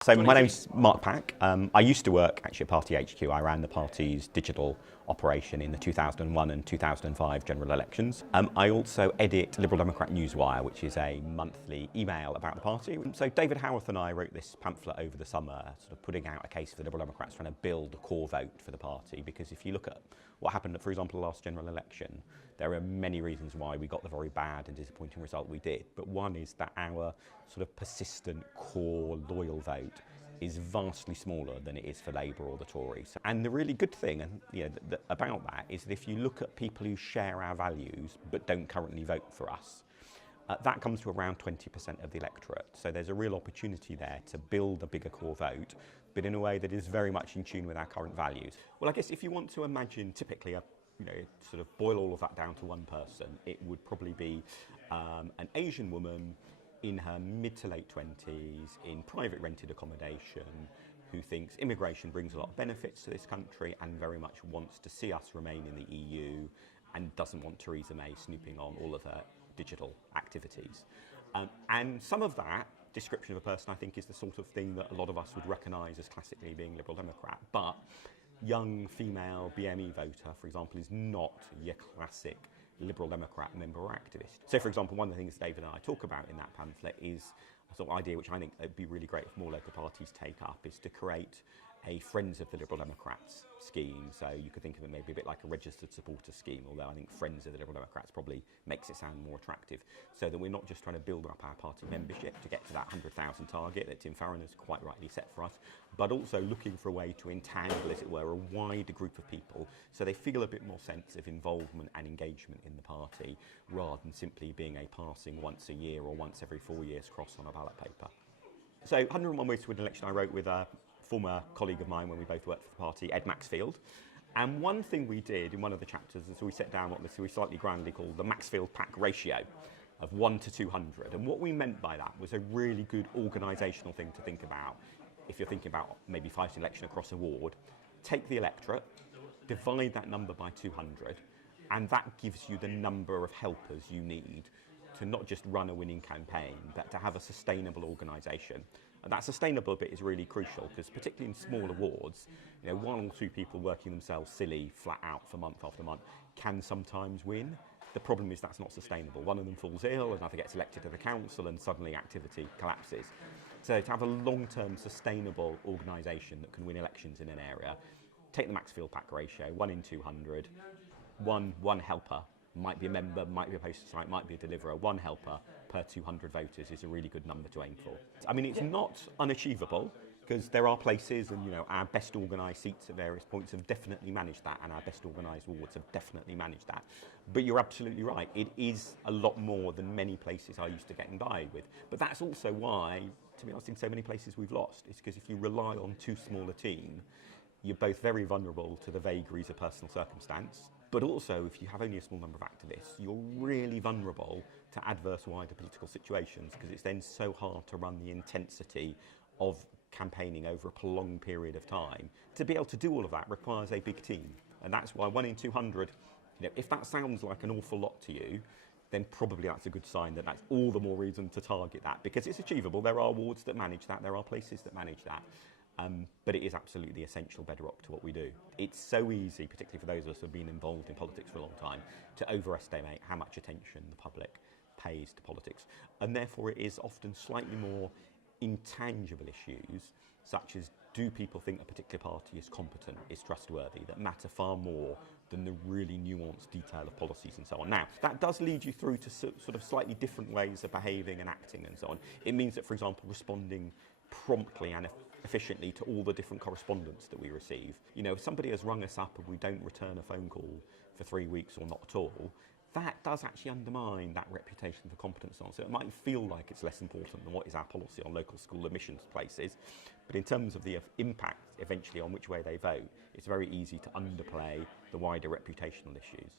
So my name's Mark Pack. I used to work actually at Party HQ. I ran the party's digital operation in the 2001 and 2005 general elections. I also edit Liberal Democrat Newswire, which is a monthly email about the party. So David Howarth and I wrote this pamphlet over the summer, sort of putting out a case for the Liberal Democrats, trying to build a core vote for the party. Because if you look at what happened at, for example, the last general election, there are many reasons why we got the very bad and disappointing result we did. But one is that our sort of persistent, core, loyal vote is vastly smaller than it is for Labour or the Tories. And the really good thing about that is that if you look at people who share our values but don't currently vote for us, that comes to around 20% of the electorate. So there's a real opportunity there to build a bigger core vote, but in a way that is very much in tune with our current values. Well, I guess if you want to imagine typically sort of boil all of that down to one person, it would probably be an Asian woman in her mid to late 20s in private rented accommodation who thinks immigration brings a lot of benefits to this country and very much wants to see us remain in the EU and doesn't want Theresa May snooping on all of her digital activities. And some of that description of a person, I think, is the sort of thing that a lot of us would recognise as classically being Liberal Democrat. But young female BME voter, for example, is not your classic Liberal Democrat member or activist. So, for example, one of the things David and I talk about in that pamphlet is a sort of idea which I think would be really great if more local parties take up, is to create a Friends of the Liberal Democrats scheme. So you could think of it maybe a bit like a registered supporter scheme, although I think Friends of the Liberal Democrats probably makes it sound more attractive, so that we're not just trying to build up our party membership to get to that 100,000 target that Tim Farron has quite rightly set for us, but also looking for a way to entangle, as it were, a wider group of people so they feel a bit more sense of involvement and engagement in the party rather than simply being a passing once a year or once every 4 years cross on a ballot paper. So 101 Ways to Win an Election I wrote with a former colleague of mine when we both worked for the party, Ed Maxfield. And one thing we did in one of the chapters is we set down what we slightly grandly called the Maxfield-Pack ratio of 1 to 200. And what we meant by that was a really good organisational thing to think about. If you're thinking about maybe fighting an election across a ward, take the electorate, divide that number by 200, and that gives you the number of helpers you need to not just run a winning campaign, but to have a sustainable organisation. And that sustainable bit is really crucial because particularly in smaller wards, one or two people working themselves silly, flat out for month after month can sometimes win. The problem is that's not sustainable. One of them falls ill, another gets elected to the council, and suddenly activity collapses. So to have a long-term sustainable organisation that can win elections in an area, take the Maxfield-Pack ratio, 1 in 200, one helper. Might be a member, might be a poster site, might be a deliverer. One helper per 200 voters is a really good number to aim for. I mean, it's not unachievable because there are places, and our best organised seats at various points have definitely managed that, and our best organised wards have definitely managed that. But you're absolutely right, it is a lot more than many places are used to getting by with. But that's also why, to be honest, in so many places we've lost. It's because if you rely on too small a team, you're both very vulnerable to the vagaries of personal circumstance, but also if you have only a small number of activists, you're really vulnerable to adverse wider political situations because it's then so hard to run the intensity of campaigning over a prolonged period of time. To be able to do all of that requires a big team, and that's why 1 in 200, if that sounds like an awful lot to you, then probably that's a good sign that that's all the more reason to target that, because it's achievable. There are wards that manage that, there are places that manage that. But it is absolutely the essential bedrock to what we do. It's so easy, particularly for those of us who have been involved in politics for a long time, to overestimate how much attention the public pays to politics. And therefore it is often slightly more intangible issues, such as do people think a particular party is competent, is trustworthy, that matter far more than the really nuanced detail of policies and so on. Now, that does lead you through to sort of slightly different ways of behaving and acting and so on. It means that, for example, responding promptly and efficiently to all the different correspondence that we receive. If somebody has rung us up and we don't return a phone call for 3 weeks or not at all, that does actually undermine that reputation for competence. So it might feel like it's less important than what is our policy on local school admissions places, but in terms of the impact eventually on which way they vote, it's very easy to underplay the wider reputational issues.